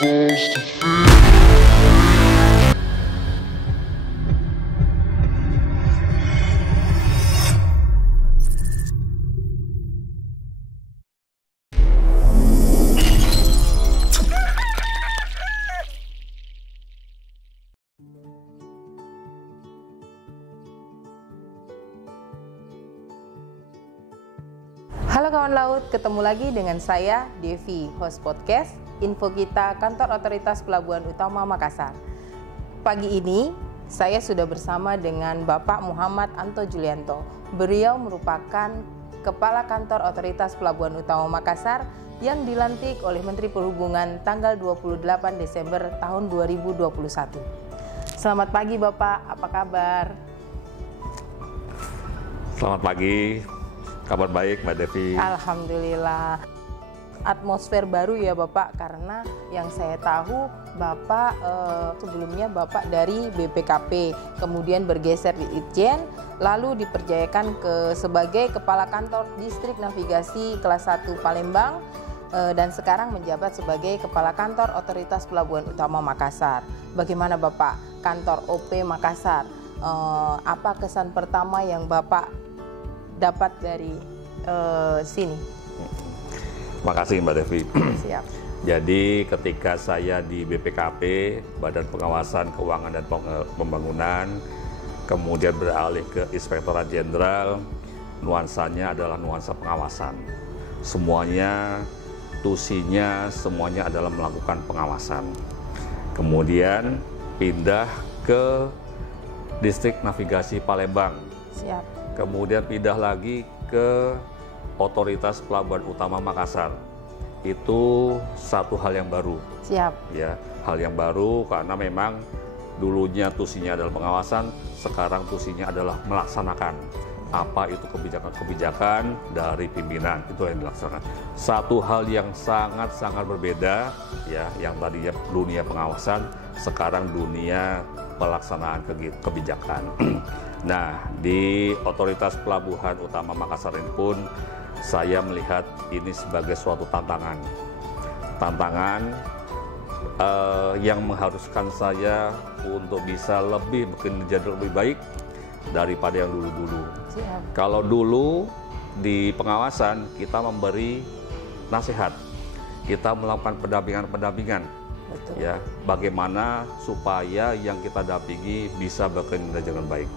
supposed to feel. Halo kawan laut, ketemu lagi dengan saya Devi, host podcast Info Kita Kantor Otoritas Pelabuhan Utama Makassar. Pagi ini saya sudah bersama dengan Bapak Muhammad Anto Julianto. Beliau merupakan Kepala Kantor Otoritas Pelabuhan Utama Makassar yang dilantik oleh Menteri Perhubungan tanggal 28 Desember tahun 2021. Selamat pagi Bapak, apa kabar? Selamat pagi. Kabar baik, Mbak Devi. Alhamdulillah. Atmosfer baru ya Bapak, karena yang saya tahu Bapak sebelumnya Bapak dari BPKP, kemudian bergeser di Itjen, lalu dipercayakan sebagai Kepala Kantor Distrik Navigasi Kelas 1 Palembang, dan sekarang menjabat sebagai Kepala Kantor Otoritas Pelabuhan Utama Makassar. Bagaimana Bapak kantor OP Makassar? Apa kesan pertama yang Bapak dapat dari sini? Makasih Mbak Devi. Siap. Jadi ketika saya di BPKP, Badan Pengawasan Keuangan dan Pembangunan, kemudian beralih ke Inspektorat Jenderal, nuansanya adalah nuansa pengawasan. Semuanya, tusinya, semuanya adalah melakukan pengawasan. Kemudian pindah ke Distrik Navigasi Palembang. Siap. Kemudian pindah lagi ke Otoritas Pelabuhan Utama Makassar. Itu satu hal yang baru. Siap. Ya, hal yang baru karena memang dulunya tusinya adalah pengawasan, sekarang tusinya adalah melaksanakan apa itu kebijakan-kebijakan dari pimpinan, itu yang dilaksanakan. Satu hal yang sangat-sangat berbeda, ya, yang tadinya dunia pengawasan, sekarang dunia pelaksanaan kebijakan. Nah, di Otoritas Pelabuhan Utama Makassar ini pun saya melihat ini sebagai suatu tantangan. Tantangan yang mengharuskan saya untuk bisa bekerja lebih baik daripada yang dulu-dulu. Kalau dulu di pengawasan kita memberi nasihat, kita melakukan pendampingan, ya, bagaimana supaya yang kita dampingi bisa bekerja dengan baik.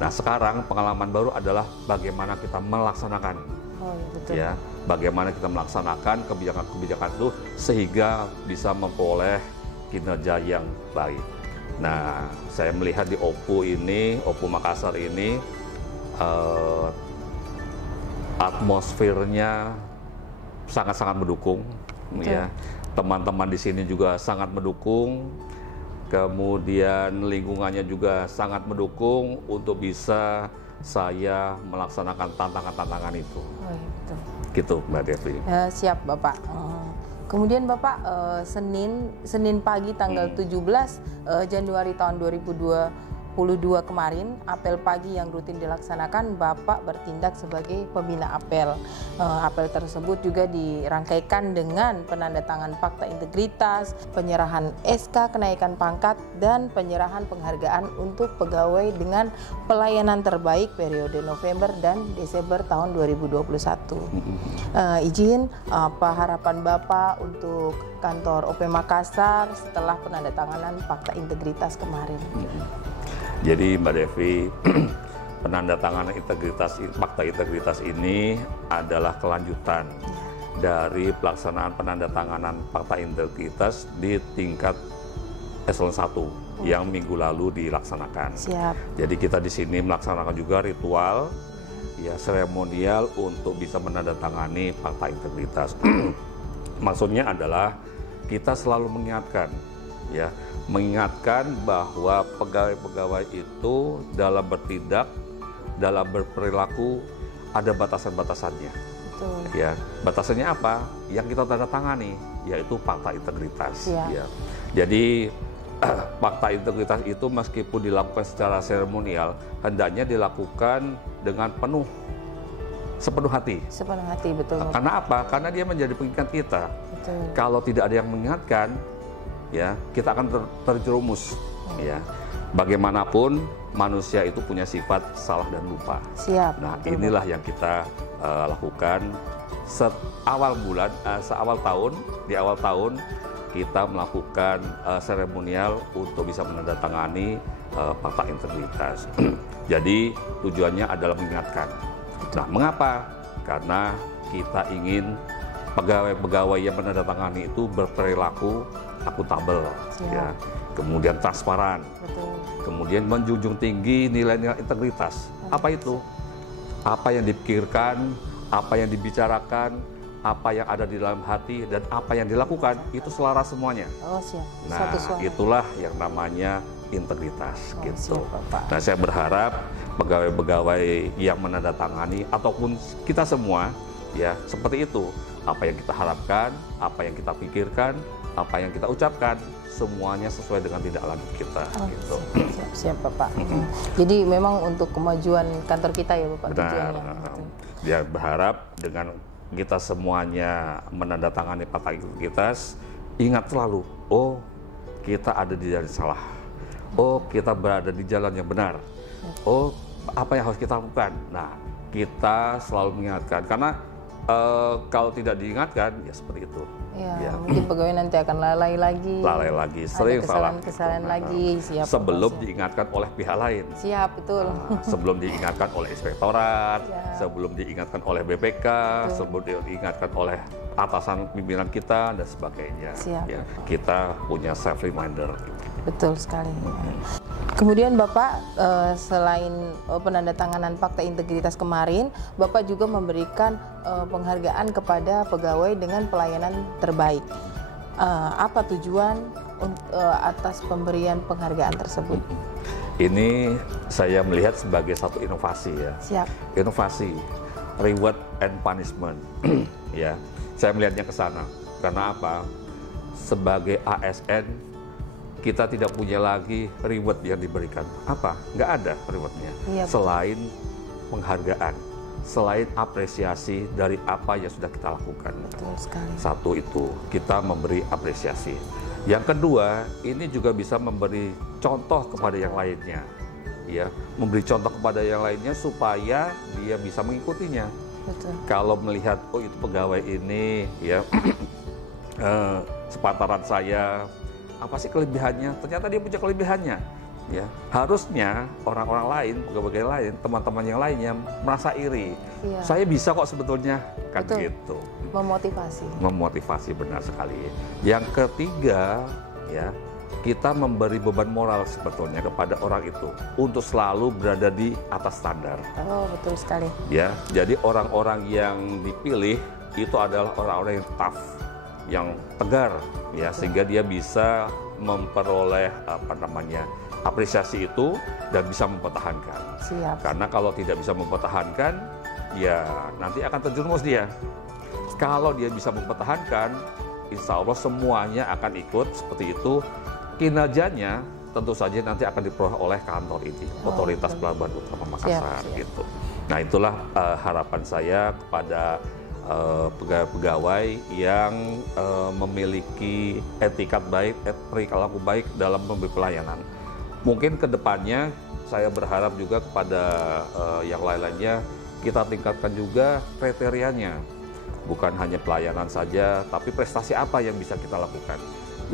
Nah, sekarang pengalaman baru adalah bagaimana kita melaksanakan, ya, bagaimana kita melaksanakan kebijakan-kebijakan itu sehingga bisa memperoleh kinerja yang baik. Nah, saya melihat di OPU Makassar ini atmosfernya sangat-sangat mendukung, ya. Teman-teman di sini juga sangat mendukung. Kemudian lingkungannya juga sangat mendukung untuk bisa saya melaksanakan tantangan-tantangan itu. Betul. Gitu Mbak Devi. Siap Bapak. Kemudian Bapak Senin pagi tanggal 17 Januari tahun 2022 kemarin, apel pagi yang rutin dilaksanakan, Bapak bertindak sebagai pembina apel. Apel tersebut juga dirangkaikan dengan penandatangan fakta integritas, penyerahan SK kenaikan pangkat, dan penyerahan penghargaan untuk pegawai dengan pelayanan terbaik periode November dan Desember tahun 2021. Izin, apa harapan Bapak untuk kantor OP Makassar setelah penandatanganan fakta integritas kemarin? Jadi Mbak Devi, penandatanganan fakta integritas ini adalah kelanjutan dari pelaksanaan penandatanganan fakta integritas di tingkat eselon 1 yang minggu lalu dilaksanakan. Siap. Jadi kita di sini melaksanakan juga ritual, ya, seremonial untuk bisa menandatangani fakta integritas. Maksudnya adalah kita selalu mengingatkan bahwa pegawai-pegawai itu dalam bertindak, dalam berperilaku ada batasan-batasannya. Betul. Ya, batasannya apa? Yang kita tanda tangani, yaitu fakta integritas. Ya. Jadi fakta integritas itu meskipun dilakukan secara seremonial, hendaknya dilakukan dengan sepenuh hati. Sepenuh hati, betul. Karena apa? Karena dia menjadi pengingat kita. Betul. Kalau tidak ada yang mengingatkan, ya kita akan terjerumus. Ya, bagaimanapun manusia itu punya sifat salah dan lupa. Siap. Nah, betul, inilah yang kita lakukan di awal tahun kita melakukan seremonial untuk bisa menandatangani fakta integritas. Jadi tujuannya adalah mengingatkan. Nah, mengapa? Karena kita ingin pegawai-pegawai yang menandatangani itu berperilaku akuntabel, ya, kemudian transparan, betul. kemudian menjunjung tinggi nilai-nilai integritas. Apa itu? Apa yang dipikirkan, apa yang dibicarakan, apa yang ada di dalam hati, dan apa yang dilakukan itu selaras semuanya. Oh, siap. Nah, Satu suara. itulah yang namanya integritas, gitu. Siap, Bapak. Nah, saya berharap pegawai-pegawai yang menandatangani ataupun kita semua, ya, seperti itu. Apa yang kita harapkan, apa yang kita pikirkan, apa yang kita ucapkan, semuanya sesuai dengan tindak lanjut kita. Gitu. Siap, Bapak. Jadi memang untuk kemajuan kantor kita ya, Bapak, Benar. tujuannya. Betul. Dia berharap dengan kita semuanya menandatangani fakta integritas, ingat selalu, oh kita ada di jalan salah, oh kita berada di jalan yang benar, oh apa yang harus kita lakukan. Nah, kita selalu mengingatkan, karena kalau tidak diingatkan, ya seperti itu. Ya, mungkin pegawai nanti akan lalai lagi, sering salah. kesalahan lagi. Siap, sebelum Bapak, diingatkan oleh pihak lain. siap, betul. Sebelum diingatkan oleh inspektorat, Ya. sebelum diingatkan oleh BPK, sebelum diingatkan oleh atasan pimpinan kita dan sebagainya. Siap, Ya, Bapak. kita punya self reminder. Betul sekali. Kemudian Bapak, selain penandatanganan fakta integritas kemarin, Bapak juga memberikan penghargaan kepada pegawai dengan pelayanan terbaik. Apa tujuan atas pemberian penghargaan tersebut? Ini saya melihat sebagai satu inovasi, ya. Siap. Inovasi, reward and punishment. Ya, saya melihatnya ke sana. Karena apa? Sebagai ASN kita tidak punya lagi reward yang diberikan. Apa? Nggak ada rewardnya. Iya, selain penghargaan, selain apresiasi dari apa yang sudah kita lakukan. Betul sekali. Satu itu, kita memberi apresiasi. Yang kedua, ini juga bisa memberi contoh kepada yang lainnya. Ya, memberi contoh kepada yang lainnya supaya dia bisa mengikutinya. Betul. Kalau melihat, oh itu pegawai ini, ya, sepantaran saya, apa sih kelebihannya? Ternyata dia punya kelebihannya. Ya, harusnya orang-orang lain, pegawai lain, teman-teman yang lainnya merasa iri. Iya. Saya bisa kok sebetulnya, kan Betul. gitu. Memotivasi. Memotivasi, benar sekali. Yang ketiga, ya, kita memberi beban moral sebetulnya kepada orang itu untuk selalu berada di atas standar. Oh, betul sekali. Ya, jadi orang-orang yang dipilih itu adalah orang-orang yang tough, yang tegar, ya, sehingga dia bisa memperoleh apresiasi itu dan bisa mempertahankan. Siap. Karena kalau tidak bisa mempertahankan, ya nanti akan terjerumus dia. Kalau dia bisa mempertahankan, insya Allah semuanya akan ikut seperti itu. Kinerjanya tentu saja nanti akan diperoleh oleh kantor ini, Otoritas Pelabuhan Utama Makassar. Siap. Gitu. Nah, itulah harapan saya kepada pegawai-pegawai yang memiliki etikat baik, perilaku baik dalam memberi pelayanan. Mungkin ke depannya saya berharap juga kepada yang lain-lainnya kita tingkatkan juga kriterianya. Bukan hanya pelayanan saja, tapi prestasi apa yang bisa kita lakukan,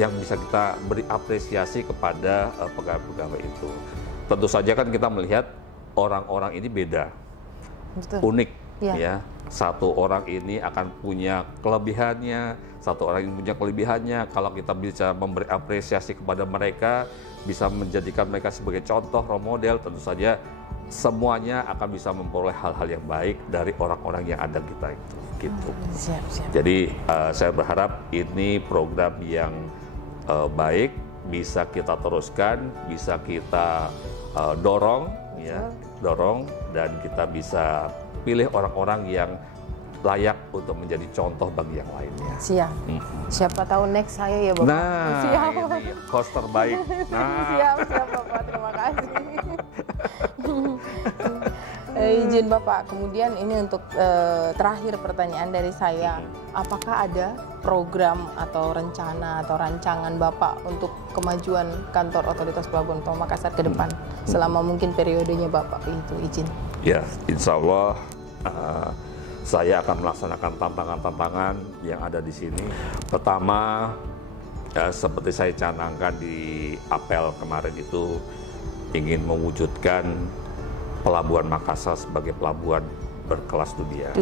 yang bisa kita beri apresiasi kepada pegawai-pegawai itu. Tentu saja kan kita melihat orang-orang ini beda, Betul. unik. Iya. Ya, satu orang ini akan punya kelebihannya, satu orang ini punya kelebihannya. Kalau kita bisa memberi apresiasi kepada mereka, bisa menjadikan mereka sebagai contoh, role model, tentu saja semuanya akan bisa memperoleh hal-hal yang baik dari orang-orang yang ada kita itu. Gitu. Siap, siap. Jadi saya berharap ini program yang baik, bisa kita teruskan, bisa kita dorong, ya, dorong, dan kita bisa pilih orang-orang yang layak untuk menjadi contoh bagi yang lainnya. Siap. Siapa tahu next saya ya, Bapak. Nah, Siap. ini host terbaik. Nah, Siap, Bapak. Terima kasih. Izin Bapak, kemudian ini untuk terakhir pertanyaan dari saya, apakah ada program atau rencana atau rancangan Bapak untuk kemajuan kantor Otoritas Pelabuhan Utama Makassar ke depan selama mungkin periodenya Bapak itu izin? Ya, insya Allah saya akan melaksanakan tantangan-tantangan yang ada di sini. Pertama, seperti saya canangkan di apel kemarin itu, ingin mewujudkan Pelabuhan Makassar sebagai pelabuhan berkelas dunia.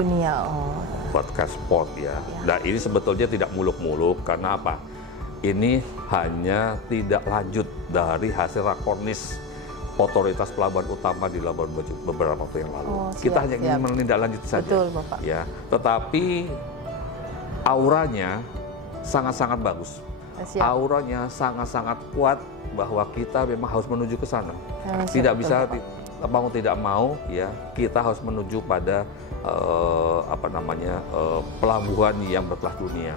Podcast sport ya. Nah ini sebetulnya tidak muluk-muluk karena apa? Ini hanya tidak lanjut dari hasil rakornis Otoritas Pelabuhan Utama di Labuan Bajo beberapa waktu yang lalu. Kita hanya ingin menindaklanjuti saja. Betul, Bapak. Ya, tetapi auranya sangat-sangat bagus. Auranya sangat-sangat kuat bahwa kita memang harus menuju ke sana. Tidak bisa mau tidak mau ya kita harus menuju pada pelabuhan yang berkelas dunia.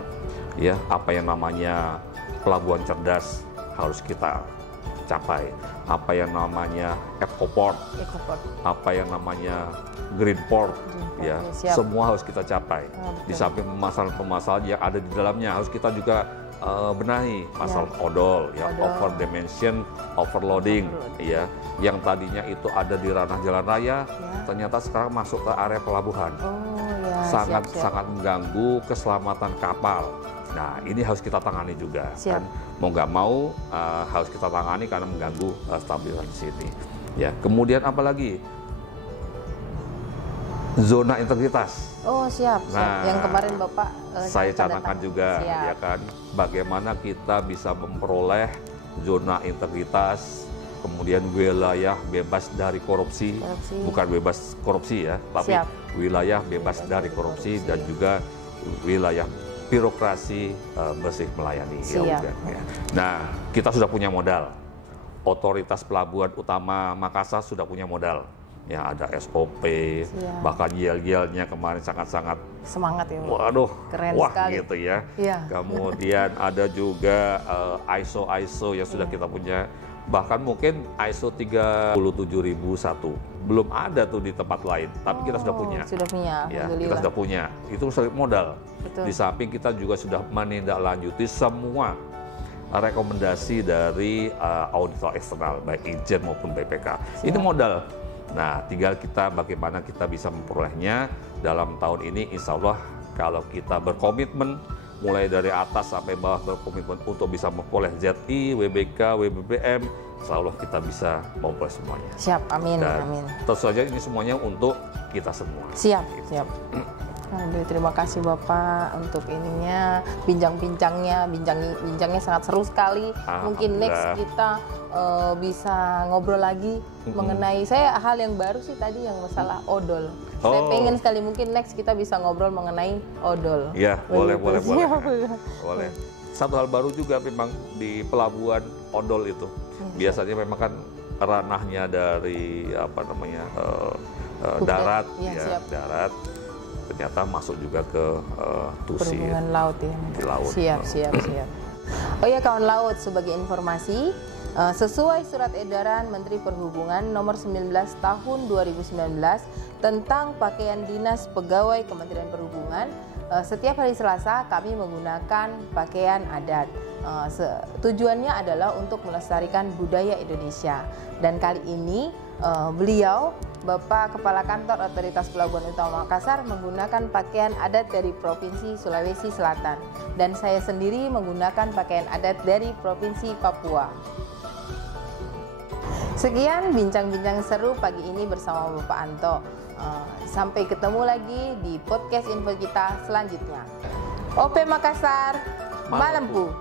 Ya, apa yang namanya pelabuhan cerdas harus kita capai. Apa yang namanya Ecoport, apa yang namanya Green Port, ya semua harus kita capai. Di samping permasalahan-permasalahan yang ada di dalamnya harus kita juga benahi masalah odol, ya over dimension, overloading, ya yang tadinya itu ada di ranah jalan raya, ternyata sekarang masuk ke area pelabuhan, sangat mengganggu keselamatan kapal. Nah ini harus kita tangani juga, kan mau nggak mau harus kita tangani karena mengganggu stabilitas di sini. Ya kemudian apalagi zona integritas. Nah, yang kemarin Bapak saya canangkan juga, ya kan, bagaimana kita bisa memperoleh zona integritas, kemudian wilayah bebas dari korupsi, bukan bebas korupsi ya, tapi wilayah bebas dari korupsi dan juga wilayah birokrasi bersih melayani. Ya. Nah, kita sudah punya modal. Otoritas Pelabuhan Utama Makassar sudah punya modal. Ya ada SOP, bahkan yel-yelnya kemarin sangat-sangat semangat ya. Waduh, keren wah sekali. Gitu ya. Kemudian ada juga ISO yang sudah kita punya, bahkan mungkin ISO 37001 belum ada tuh di tempat lain, tapi kita sudah punya. Ya, kita sudah punya. Itu modal. Di samping kita juga sudah menindaklanjuti semua rekomendasi dari auditor eksternal, baik Ijen maupun BPK. Ini modal. Nah, tinggal kita bagaimana kita bisa memperolehnya dalam tahun ini. Insya Allah kalau kita berkomitmen mulai dari atas sampai bawah berkomitmen untuk bisa memperoleh ZI, WBK, WBBM, insya Allah kita bisa memperoleh semuanya. Siap, amin. Dan tentu saja ini semuanya untuk kita semua. Siap. Aduh, terima kasih Bapak untuk ininya, bincangnya sangat seru sekali. Mungkin next kita bisa ngobrol lagi mengenai hal yang baru sih tadi yang masalah odol. Saya pengen sekali mungkin next kita bisa ngobrol mengenai odol. Iya, boleh. Satu hal baru juga memang di pelabuhan odol itu. Biasanya memang kan ranahnya dari darat, darat. Ternyata masuk juga ke TUSI, perhubungan laut ya. Di laut. Siap. Oh ya kawan laut, sebagai informasi, sesuai surat edaran Menteri Perhubungan nomor 19 tahun 2019 tentang pakaian dinas pegawai Kementerian Perhubungan, setiap hari Selasa kami menggunakan pakaian adat. Tujuannya adalah untuk melestarikan budaya Indonesia. Dan kali ini beliau, Bapak Kepala Kantor Otoritas Pelabuhan Utama Makassar, menggunakan pakaian adat dari Provinsi Sulawesi Selatan. Dan saya sendiri menggunakan pakaian adat dari Provinsi Papua. Sekian bincang-bincang seru pagi ini bersama Bapak Anto. Sampai ketemu lagi di podcast info kita selanjutnya. OP Makassar, Malempu.